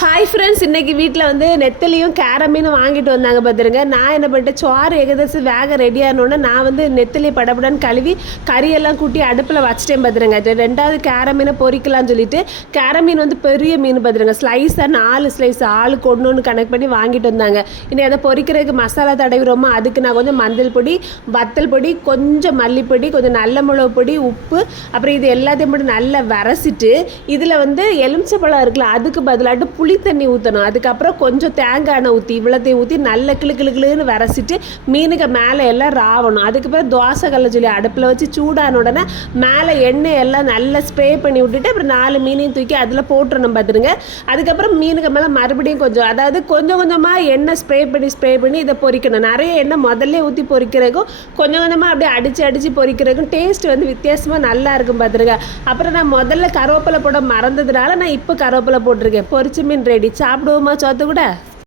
Hi friends, இன்றைக்கி வீட்டில் வந்து நெத்தலியும் கேர மீனும் வாங்கிட்டு வந்தாங்க பார்த்துருங்க. நான் என்ன பண்ணிட்டேன், சோறு ஏகதேசம் வேக ரெடியானோடனே நான் வந்து நெத்தலி படப்படன்னு கழுவி கறியெல்லாம் கூட்டி அடுப்பில் வச்சுட்டேன் பார்த்துருங்க. ரெண்டாவது கேர மீனை பொரிக்கலாம்னு சொல்லிட்டு கேர மீன் வந்து பெரிய மீன் பார்த்துருங்க. ஸ்லைஸாக 4 ஸ்லைஸ் ஆளுக்கு ஒன்று கனெக்ட் பண்ணி வாங்கிட்டு வந்தாங்க. இனி அதை பொரிக்கிறதுக்கு மசாலா தடவிடுவோமா, அதுக்கு நான் கொஞ்சம் மஞ்சள் பொடி, வத்தல் பொடி, கொஞ்சம் மல்லிப்பொடி, கொஞ்சம் நல்ல மிளகு பொடி, உப்பு, அப்புறம் இது எல்லாத்தையும் போட்டு நல்லா வரைச்சிட்டு இதில் வந்து எலுமிச்சப்பழம் இருக்குல்ல, அதுக்கு பதிலாட்டு புளி தண்ணி ஊற்றணும். அதுக்கப்புறம் கொஞ்சம் தேங்காய் எண்ணெய் ஊற்றி இவ்வளோத்தையும் ஊற்றி நல்ல கிளுன்னு வரைச்சிட்டு மீனுக்கு மேலே எல்லாம் ராவணும். அதுக்கப்புறம் தோசை கல்லை சொல்லி அடுப்பில் வச்சு சூடான உடனே மேலே எண்ணெய் எல்லாம் நல்லா ஸ்ப்ரே பண்ணி விட்டுட்டு அப்புறம் 4 மீனையும் தூக்கி அதில் போட்டுறணும் பார்த்துருங்க. அதுக்கப்புறம் மீனுக்கு மேலே மறுபடியும் கொஞ்சம் கொஞ்சமாக எண்ணெய் ஸ்ப்ரே பண்ணி இதை பொரிக்கணும். நிறைய எண்ணெய் முதல்ல ஊற்றி பொரிக்கிறதுக்கும் கொஞ்சமாக அப்படியே அடித்து பொரிக்கிறதுக்கும் டேஸ்ட் வந்து வித்தியாசமாக நல்லா இருக்கும் பார்த்துருங்க. அப்புறம் நான் முதல்ல கருவேப்பிலை போட மறந்ததுனால நான் இப்போ கருவேப்பிலை போட்டிருக்கேன். பொரிச்ச மீன் ரெடி. சாப்பிடுவோமா சோத்து கூட?